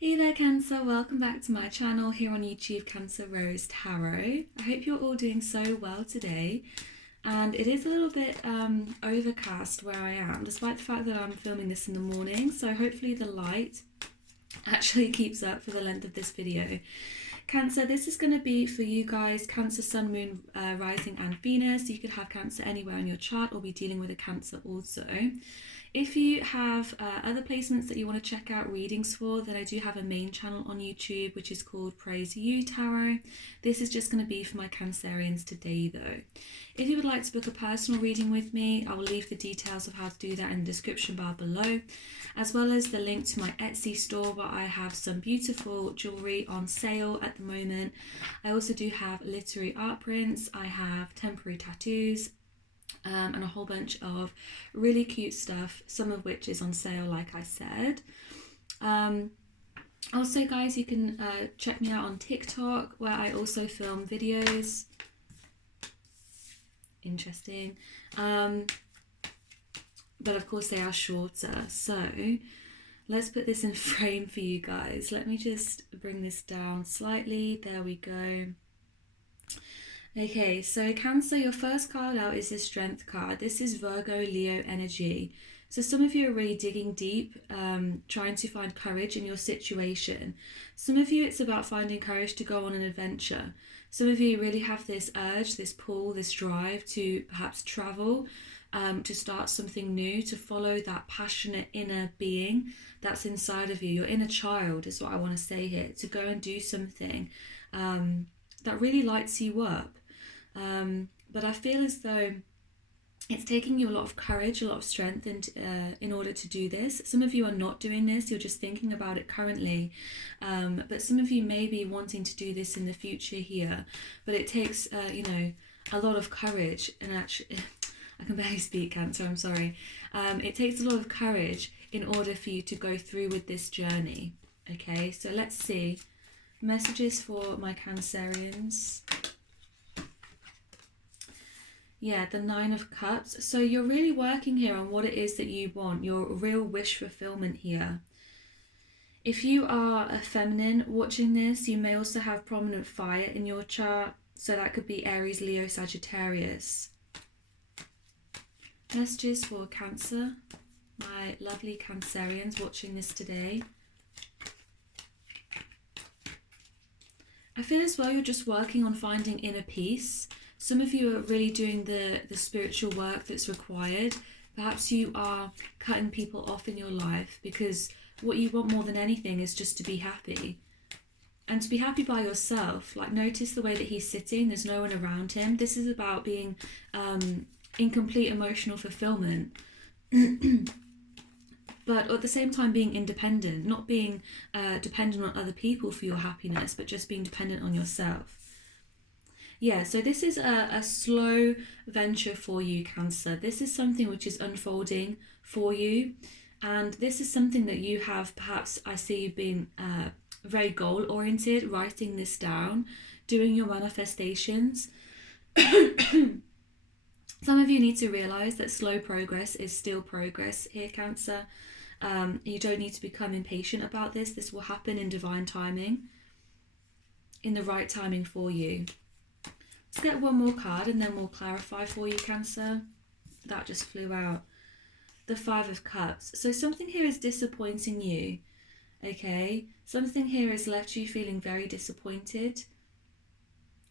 Hey there Cancer, welcome back to my channel here on YouTube, Cancer Rose Tarot. I hope you're all doing so well today. And it is a little bit overcast where I am, despite the fact that I'm filming this in the morning, so hopefully the light actually keeps up for the length of this video. Cancer, this is going to be for you guys, Cancer, Sun, Moon, Rising and Venus. You could have Cancer anywhere in your chart or be dealing with a Cancer also. If you have other placements that you want to check out readings for, then I do have a main channel on YouTube which is called Praise You Tarot. This is just going to be for my Cancerians today though. If you would like to book a personal reading with me, I will leave the details of how to do that in the description bar below, as well as the link to my Etsy store where I have some beautiful jewellery on sale at the moment. I also do have literary art prints, I have temporary tattoos, and a whole bunch of really cute stuff, some of which is on sale like I said. Also guys, you can check me out on TikTok where I also film videos. Interesting. But of course they are shorter, so let's put this in frame for you guys. Let me just bring this down slightly. There we go. Okay, so Cancer, your first card out is the Strength card. This is Virgo, Leo energy. So some of you are really digging deep, trying to find courage in your situation. Some of you, it's about finding courage to go on an adventure. Some of you really have this urge, this pull, this drive to perhaps travel, to start something new, to follow that passionate inner being that's inside of you. Your inner child is what I want to say here, to go and do something that really lights you up. But I feel as though it's taking you a lot of courage, a lot of strength in order to do this. Some of you are not doing this, you're just thinking about it currently. But some of you may be wanting to do this in the future here. But it takes, you know, a lot of courage. And actually, I can barely speak, Cancer, I'm sorry. It takes a lot of courage in order for you to go through with this journey. Okay, so let's see. Messages for my Cancerians. Yeah, the Nine of Cups. So you're really working here on what it is that you want, your real wish fulfillment here. If you are a feminine watching this, you may also have prominent fire in your chart. So that could be Aries, Leo, Sagittarius. Messages for Cancer, my lovely Cancerians watching this today. I feel as well you're just working on finding inner peace. Some of you are really doing the spiritual work that's required. Perhaps you are cutting people off in your life because what you want more than anything is just to be happy. And to be happy by yourself. Like, notice the way that he's sitting. There's no one around him. This is about being in complete emotional fulfillment. But at the same time being independent. Not being dependent on other people for your happiness, but just being dependent on yourself. Yeah, so this is a slow venture for you, Cancer. This is something which is unfolding for you. And this is something that you have, perhaps I see you being very goal-oriented, writing this down, doing your manifestations. Some of you need to realise that slow progress is still progress here, Cancer. You don't need to become impatient about this. This will happen in divine timing, in the right timing for you. Let's get one more card and then we'll clarify for you, Cancer. That just flew out. The Five of Cups. So something here is disappointing you, okay? Something here has left you feeling very disappointed.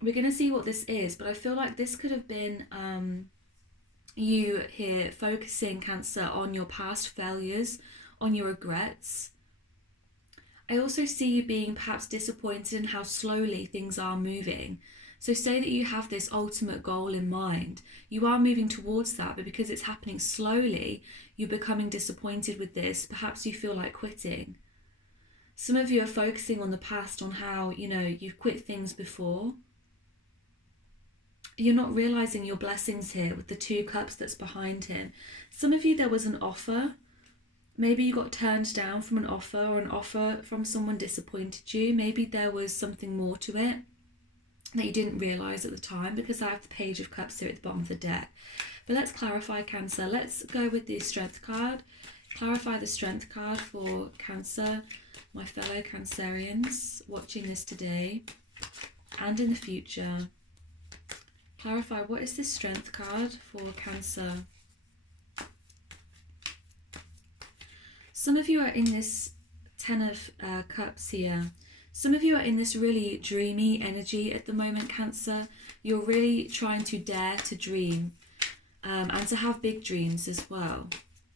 We're going to see what this is, but I feel like this could have been you here focusing, Cancer, on your past failures, on your regrets. I also see you being perhaps disappointed in how slowly things are moving. So say that you have this ultimate goal in mind. You are moving towards that, but because it's happening slowly, you're becoming disappointed with this. Perhaps you feel like quitting. Some of you are focusing on the past, on how, you know, you've quit things before. You're not realising your blessings here with the Two Cups that's behind him. Some of you, there was an offer. Maybe you got turned down from an offer, or an offer from someone disappointed you. Maybe there was something more to it that you didn't realise at the time, because I have the Page of Cups here at the bottom of the deck. But let's clarify, Cancer. Let's go with the Strength card. Clarify the Strength card for Cancer, my fellow Cancerians watching this today and in the future. Clarify, what is this Strength card for Cancer? Some of you are in this Ten of Cups here. Some of you are in this really dreamy energy at the moment, Cancer. You're really trying to dare to dream and to have big dreams as well.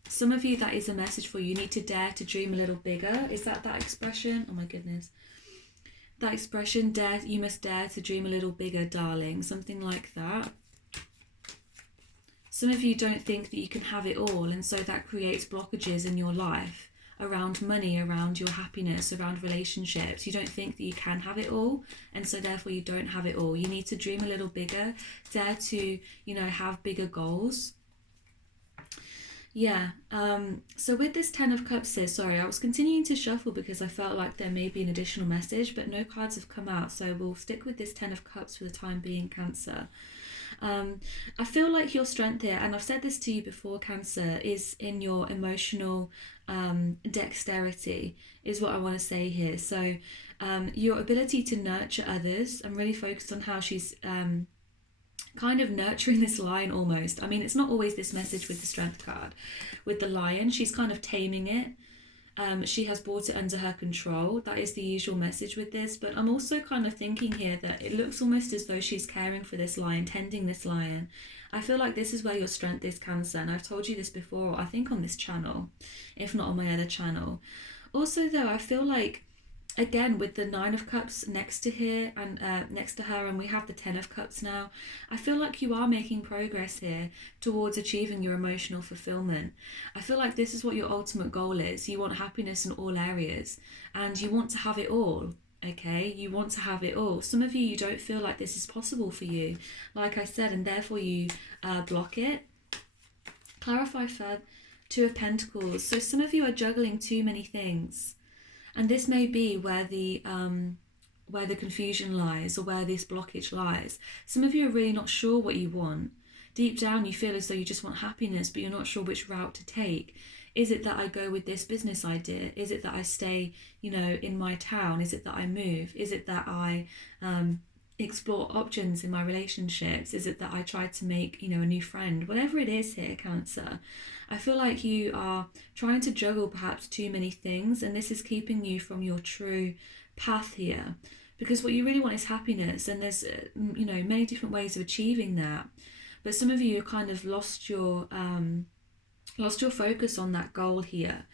Some of you, that is a message for you. You need to dare to dream a little bigger. Is that expression? Oh my goodness. That expression, dare, you must dare to dream a little bigger, darling. Something like that. Some of you don't think that you can have it all, and so that creates blockages in your life around money, around your happiness, around relationships. You don't think that you can have it all, and so therefore you don't have it all. You need to dream a little bigger, dare to, you know, have bigger goals. Yeah, so with this Ten of Cups here, sorry, I was continuing to shuffle because I felt like there may be an additional message, but no cards have come out, so we'll stick with this Ten of Cups for the time being, Cancer. I feel like your strength here, and I've said this to you before, Cancer, is in your emotional dexterity, is what I want to say here. So your ability to nurture others. I'm really focused on how she's kind of nurturing this lion almost. I mean, it's not always this message with the Strength card. With the lion, she's kind of taming it. She has brought it under her control. That is the usual message with this. But I'm also kind of thinking here that it looks almost as though she's caring for this lion, tending this lion. I feel like this is where your strength is, Cancer. And I've told you this before, I think on this channel, if not on my other channel. Also, though, I feel like, again, with the Nine of Cups next to here and next to her, and we have the Ten of Cups now, I feel like you are making progress here towards achieving your emotional fulfillment. I feel like this is what your ultimate goal is. You want happiness in all areas, and you want to have it all. Okay, you want to have it all. Some of you, you don't feel like this is possible for you, like I said, and therefore you block it. Clarify further. Two of Pentacles. So some of you are juggling too many things. And this may be where the confusion lies, or where this blockage lies. Some of you are really not sure what you want. Deep down you feel as though you just want happiness, but you're not sure which route to take. Is it that I go with this business idea? Is it that I stay, you know, in my town? Is it that I move? Is it that I explore options in my relationships? Is it that I try to make, you know, a new friend? Whatever it is here, Cancer, I feel like you are trying to juggle perhaps too many things, and this is keeping you from your true path here, because what you really want is happiness, and there's you know, many different ways of achieving that. But some of you have kind of lost your focus on that goal here.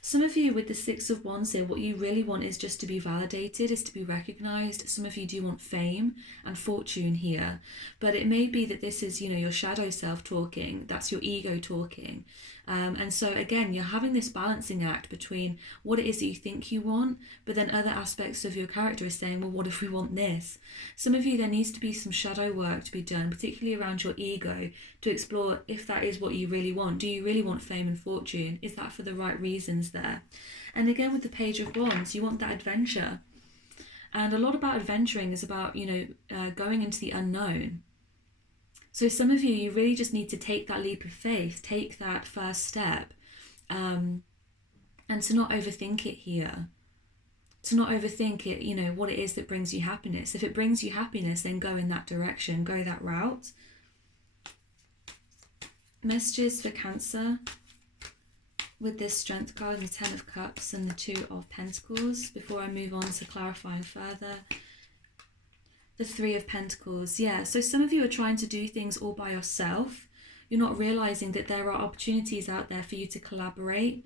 Some of you with the Six of Wands here, what you really want is just to be validated, is to be recognized. Some of you do want fame and fortune here, but it may be that this is, you know, your shadow self talking. That's your ego talking. And so again, you're having this balancing act between what it is that you think you want, but then other aspects of your character is saying, well, what if we want this? Some of you, there needs to be some shadow work to be done, particularly around your ego, to explore if that is what you really want. Do you really want fame and fortune? Is that for the right reasons there? And again, with the Page of Wands, you want that adventure. And a lot about adventuring is about, you know, going into the unknown. So some of you, you really just need to take that leap of faith, take that first step, and to not overthink it here. To not overthink it, you know, what it is that brings you happiness. If it brings you happiness, then go in that direction, go that route. Messages for Cancer with this Strength card and the Ten of Cups and the Two of Pentacles, before I move on to clarifying further. The Three of Pentacles. Yeah, so some of you are trying to do things all by yourself. You're not realizing that there are opportunities out there for you to collaborate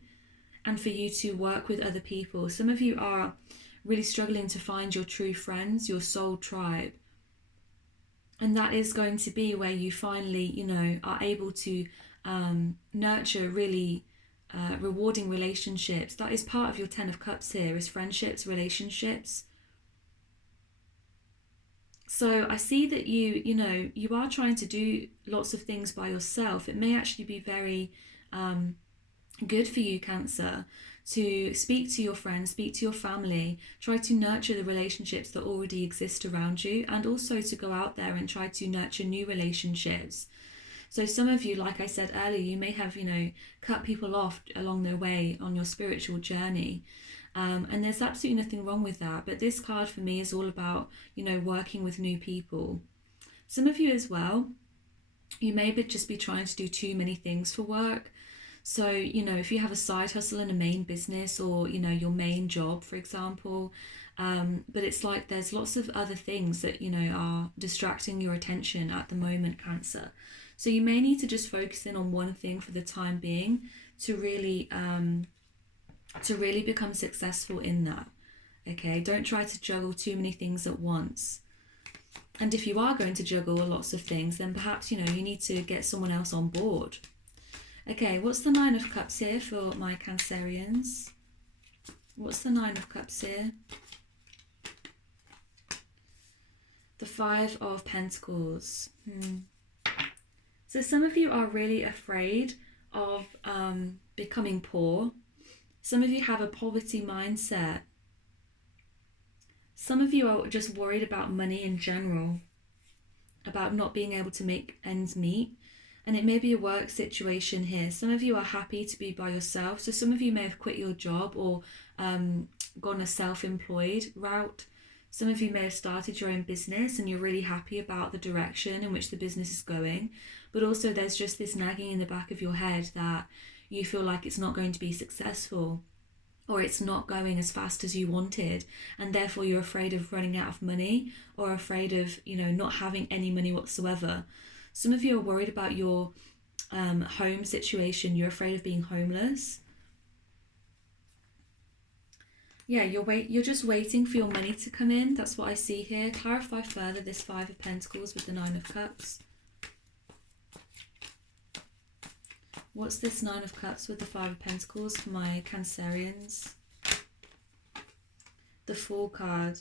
and for you to work with other people. Some of you are really struggling to find your true friends, your soul tribe. And that is going to be where you finally, you know, are able to nurture really rewarding relationships. That is part of your Ten of Cups here, is friendships, relationships. So I see that you know, you are trying to do lots of things by yourself. It may actually be very good for you, Cancer, to speak to your friends, speak to your family, try to nurture the relationships that already exist around you, and also to go out there and try to nurture new relationships. So some of you, like I said earlier, you may have, cut people off along their way on your spiritual journey. And there's absolutely nothing wrong with that. But this card for me is all about, working with new people. Some of you as well, you may just be trying to do too many things for work. So, if you have a side hustle and a main business, or, your main job, for example, but it's like there's lots of other things that, are distracting your attention at the moment, Cancer. So you may need to just focus in on one thing for the time being to really become successful in that. Okay, don't try to juggle too many things at once. And if you are going to juggle lots of things, then perhaps, you need to get someone else on board. Okay, what's the Nine of Cups here for my Cancerians? What's the Nine of Cups here? The Five of Pentacles. So some of you are really afraid of becoming poor. Some of you have a poverty mindset. Some of you are just worried about money in general, about not being able to make ends meet. And it may be a work situation here. Some of you are happy to be by yourself. So some of you may have quit your job or gone a self-employed route. Some of you may have started your own business and you're really happy about the direction in which the business is going. But also there's just this nagging in the back of your head that you feel like it's not going to be successful, or it's not going as fast as you wanted, and therefore you're afraid of running out of money, or afraid of, not having any money whatsoever. Some of you are worried about your home situation. You're afraid of being homeless. Yeah, you're just waiting for your money to come in. That's what I see here. Clarify further this Five of Pentacles with the Nine of Cups. What's this Nine of Cups with the Five of Pentacles for my Cancerians? The Fool card.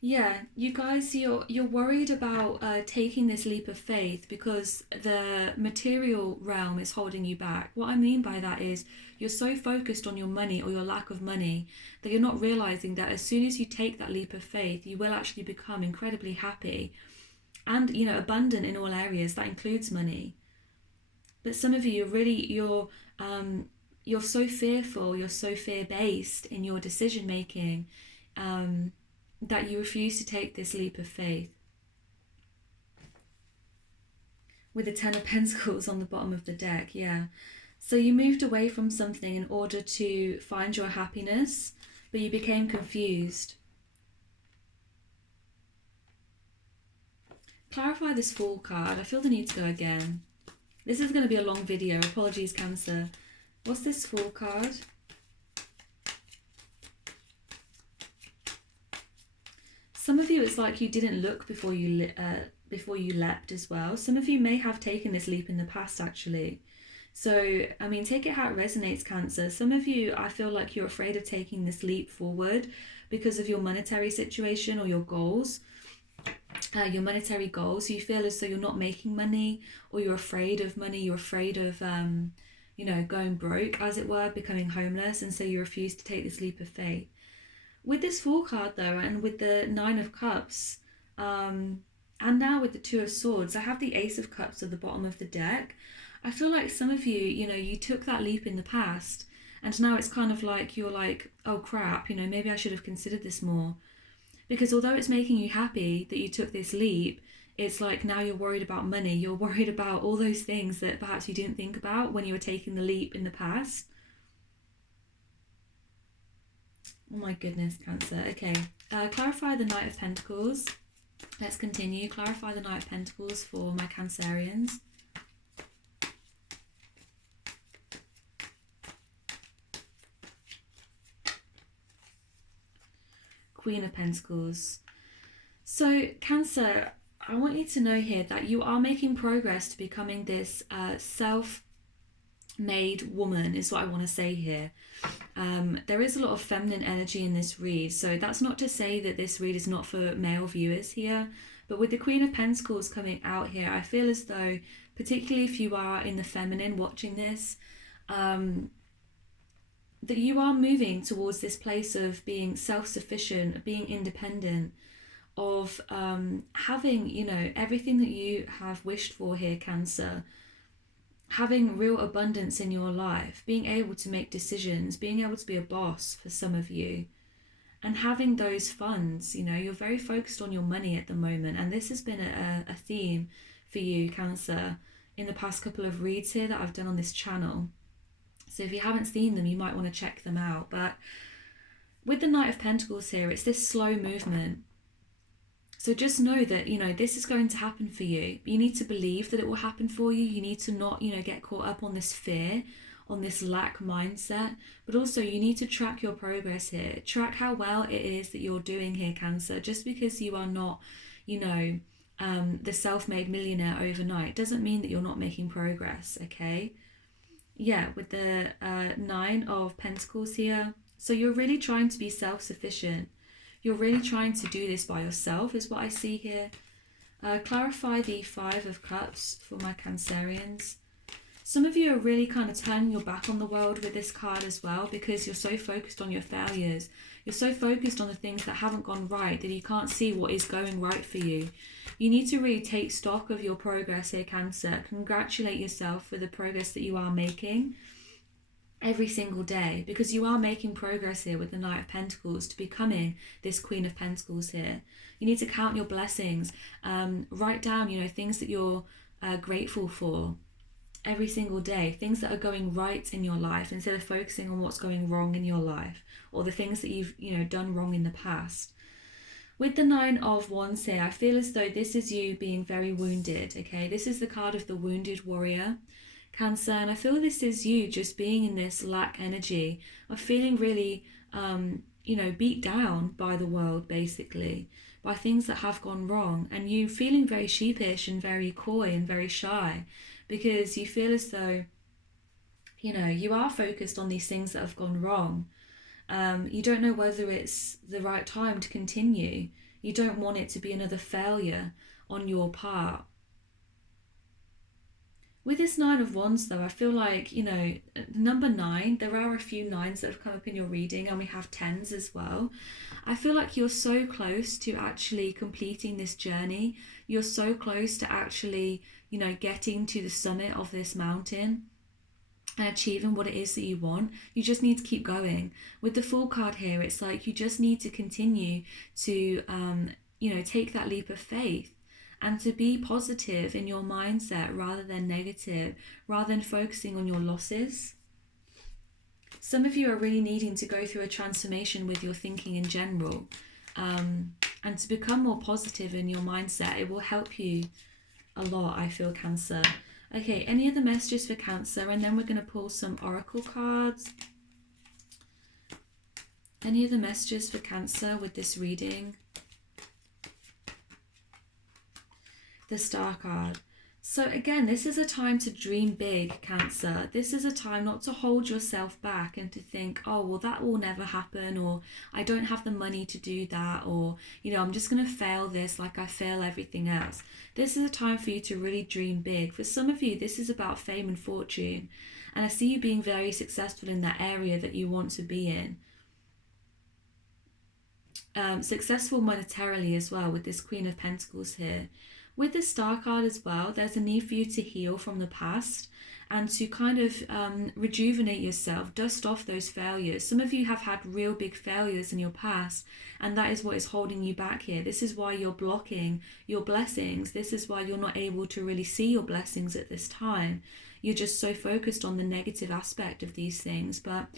Yeah, you guys, you're worried about taking this leap of faith because the material realm is holding you back. What I mean by that is you're so focused on your money or your lack of money that you're not realizing that as soon as you take that leap of faith, you will actually become incredibly happy and, abundant in all areas. That includes money. But some of you, you're so fearful, you're so fear-based in your decision-making, that you refuse to take this leap of faith. With the Ten of Pentacles on the bottom of the deck, yeah. So you moved away from something in order to find your happiness, but you became confused. Clarify this Fool card. I feel the need to go again. This is going to be a long video. Apologies, Cancer. What's this Fool card? Some of you, it's like you didn't look before you leapt as well. Some of you may have taken this leap in the past, actually. So, I mean, take it how it resonates, Cancer. Some of you, I feel like you're afraid of taking this leap forward because of your monetary situation or your goals. Your monetary goals. You feel as though you're not making money, or you're afraid of money. You're afraid of, going broke, as it were, becoming homeless. And so you refuse to take this leap of faith. With this Fool card though, and with the Nine of Cups, and now with the Two of Swords, I have the Ace of Cups at the bottom of the deck. I feel like some of you, you took that leap in the past, and now it's kind of like you're like, oh crap, maybe I should have considered this more. Because although it's making you happy that you took this leap, it's like now you're worried about money. You're worried about all those things that perhaps you didn't think about when you were taking the leap in the past. Oh my goodness, Cancer. Okay, clarify the Knight of Pentacles. Let's continue. Clarify the Knight of Pentacles for my Cancerians. Queen of Pentacles. So, Cancer, I want you to know here that you are making progress to becoming this self-made woman, is what I want to say here. There is a lot of feminine energy in this read, so that's not to say that this read is not for male viewers here, but with the Queen of Pentacles coming out here, I feel as though, particularly if you are in the feminine watching this, that you are moving towards this place of being self-sufficient, being independent, of having, you know, everything that you have wished for here, Cancer. Having real abundance in your life, being able to make decisions, being able to be a boss for some of you, and having those funds. You know, you're very focused on your money at the moment, and this has been a theme for you, Cancer, in the past couple of reads here that I've done on this channel. So if you haven't seen them, you might want to check them out. But with the Knight of Pentacles here, it's this slow movement. So just know that, you know, this is going to happen for you. You need to believe that it will happen for you. You need to not, you know, get caught up on this fear, on this lack mindset. But also you need to track your progress here. Track how well it is that you're doing here, Cancer. Just because you are not, you know, the self-made millionaire overnight doesn't mean that you're not making progress, okay? Yeah, with the Nine of Pentacles here. So you're really trying to be self-sufficient. You're really trying to do this by yourself is what I see here. Clarify the Five of Cups for my Cancerians. Some of you are really kind of turning your back on the world with this card as well, because you're so focused on your failures. You're so focused on the things that haven't gone right that you can't see what is going right for you. You need to really take stock of your progress here, Cancer. Congratulate yourself for the progress that you are making every single day, because you are making progress here with the Knight of Pentacles to becoming this Queen of Pentacles here. You need to count your blessings, write down, you know, things that you're grateful for every single day, things that are going right in your life, instead of focusing on what's going wrong in your life or the things that you've, you know, done wrong in the past. With the Nine of Wands here, I feel as though this is you being very wounded, okay? This is the card of the wounded warrior, Cancer, and I feel this is you just being in this lack energy of feeling really, you know, beat down by the world, basically, by things that have gone wrong, and you feeling very sheepish and very coy and very shy, because you feel as though, you know, you are focused on these things that have gone wrong. You don't know whether it's the right time to continue. You don't want it to be another failure on your part. With this Nine of Wands though, I feel like, you know, number 9, there are a few 9s that have come up in your reading, and we have 10s as well. I feel like you're so close to actually completing this journey. You're so close to actually, you know, getting to the summit of this mountain and achieving what it is that you want. You just need to keep going. With the Fool card here, it's like you just need to continue to, you know, take that leap of faith, and to be positive in your mindset rather than negative, rather than focusing on your losses. Some of you are really needing to go through a transformation with your thinking in general, and to become more positive in your mindset. It will help you a lot, I feel, Cancer. Okay, any other messages for Cancer? And then we're going to pull some oracle cards. Any other messages for Cancer with this reading? The Star card. So again, this is a time to dream big, Cancer. This is a time not to hold yourself back and to think, oh, well, that will never happen, or I don't have the money to do that, or, you know, I'm just going to fail this like I fail everything else. This is a time for you to really dream big. For some of you, this is about fame and fortune. And I see you being very successful in that area that you want to be in. Successful monetarily as well with this Queen of Pentacles here. With the Star card as well, there's a need for you to heal from the past and to kind of rejuvenate yourself, dust off those failures. Some of you have had real big failures in your past, and that is what is holding you back here. This is why you're blocking your blessings. This is why you're not able to really see your blessings at this time. You're just so focused on the negative aspect of these things. But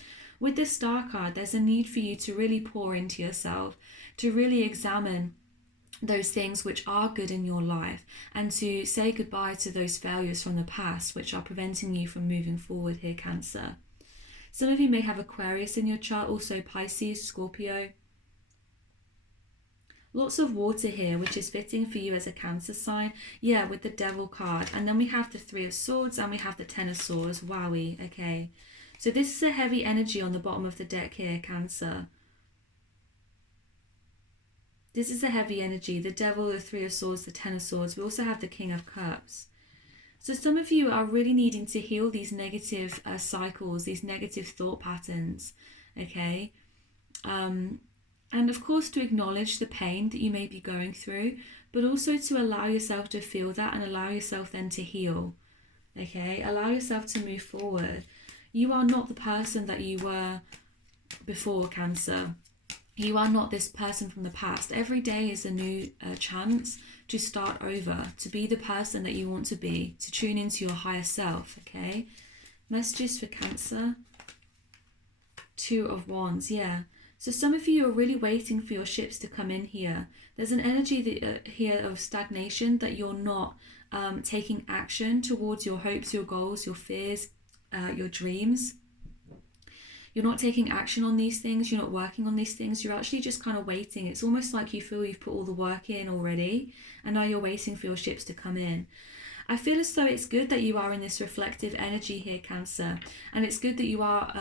with the Star card, there's a need for you to really pour into yourself, to really examine those things which are good in your life, and to say goodbye to those failures from the past which are preventing you from moving forward here, Cancer. Some of you may have Aquarius in your chart, also Pisces, Scorpio. Lots of water here, which is fitting for you as a Cancer sign. Yeah, with the Devil card. And then we have the Three of Swords and we have the Ten of Swords. Wowie, okay. So this is a heavy energy on the bottom of the deck here, Cancer. This is a heavy energy. The Devil, the Three of Swords, the Ten of Swords. We also have the King of Cups. So some of you are really needing to heal these negative cycles, these negative thought patterns, okay? And And of course, to acknowledge the pain that you may be going through, but also to allow yourself to feel that and allow yourself then to heal. Okay, allow yourself to move forward. You are not the person that you were before, Cancer. You are not this person from the past. Every day is a new chance to start over, to be the person that you want to be, to tune into your higher self, okay? Messages for Cancer. 2 of Wands, yeah. So some of you are really waiting for your ships to come in here. There's an energy that, here of stagnation, that you're not taking action towards your hopes, your goals, your fears, your dreams. You're not taking action on these things. You're not working on these things. You're actually just kind of waiting. It's almost like you feel you've put all the work in already, and now you're waiting for your ships to come in. I feel as though it's good that you are in this reflective energy here, Cancer, and it's good that you are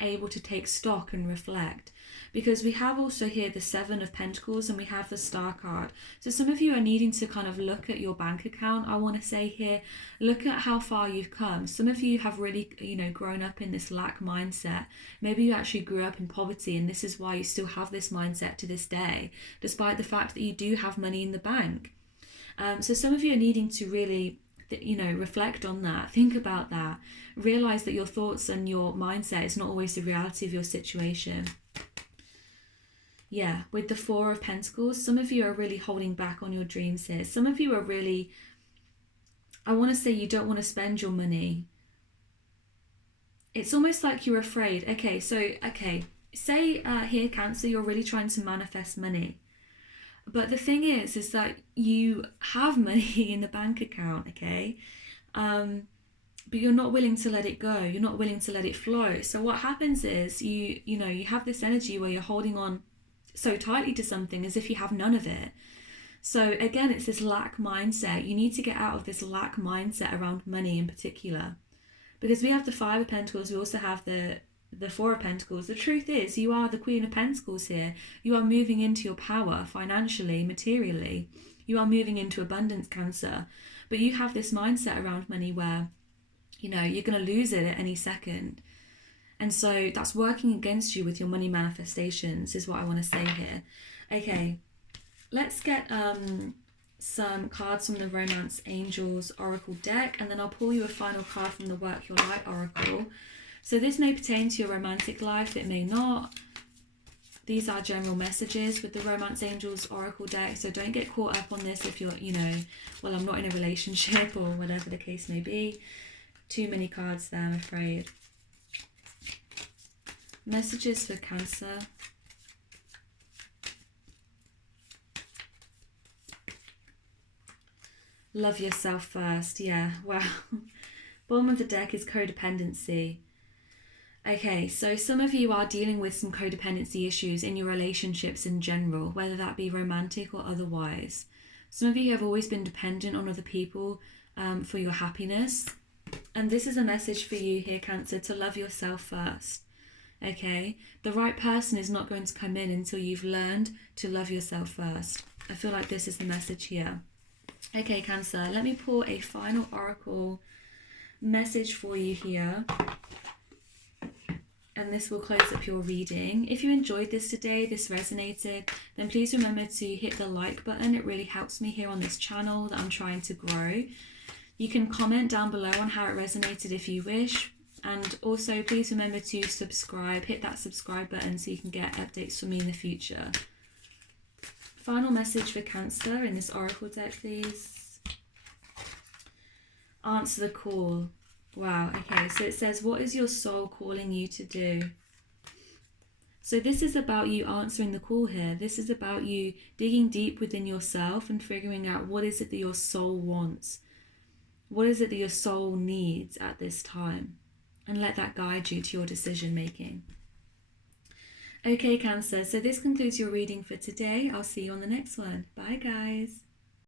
able to take stock and reflect, because we have also here the 7 of Pentacles and we have the Star card. So some of you are needing to kind of look at your bank account, I want to say here. Look at how far you've come. Some of you have really, grown up in this lack mindset. Maybe you actually grew up in poverty, and this is why you still have this mindset to this day, despite the fact that you do have money in the bank. So some of you are needing to really reflect on that, think about that, realize that your thoughts and your mindset is not always the reality of your situation. Yeah, with the 4 of Pentacles, some of you are really holding back on your dreams here. Some of you are really, I want to say, you don't want to spend your money. It's almost like you're afraid. Okay, say here, Cancer, you're really trying to manifest money. But the thing is that you have money in the bank account, okay? But you're not willing to let it go. You're not willing to let it flow. So what happens is you have this energy where you're holding on so tightly to something as if you have none of it. So again, it's this lack mindset. You need to get out of this lack mindset around money in particular. Because we have the 5 of Pentacles, we also have the 4 of Pentacles. The truth is, you are the Queen of Pentacles here. You are moving into your power financially, materially. You are moving into abundance, Cancer. But you have this mindset around money where, you're going to lose it at any second. And so that's working against you with your money manifestations, is what I want to say here. Okay, let's get some cards from the Romance Angels Oracle deck, and then I'll pull you a final card from the Work Your Light Oracle. So this may pertain to your romantic life, it may not. These are general messages with the Romance Angels Oracle deck, so don't get caught up on this if you're, well, I'm not in a relationship or whatever the case may be. Too many cards there, I'm afraid. Messages for Cancer. Love yourself first. Yeah, wow. Bottom of the deck is codependency. Okay, so some of you are dealing with some codependency issues in your relationships in general, whether that be romantic or otherwise. Some of you have always been dependent on other people for your happiness. And this is a message for you here, Cancer, to love yourself first. Okay, the right person is not going to come in until you've learned to love yourself first. I feel like this is the message here. Okay, Cancer, let me pull a final oracle message for you here. And this will close up your reading. If you enjoyed this today, this resonated, then please remember to hit the like button. It really helps me here on this channel that I'm trying to grow. You can comment down below on how it resonated if you wish. And also please remember to subscribe, hit that subscribe button so you can get updates from me in the future. Final message for Cancer in this oracle deck, please. Answer the call. Wow, okay, so it says, what is your soul calling you to do? So this is about you answering the call here. This is about you digging deep within yourself and figuring out what is it that your soul wants. What is it that your soul needs at this time? And let that guide you to your decision making. Okay, Cancer, so this concludes your reading for today. I'll see you on the next one. Bye, guys.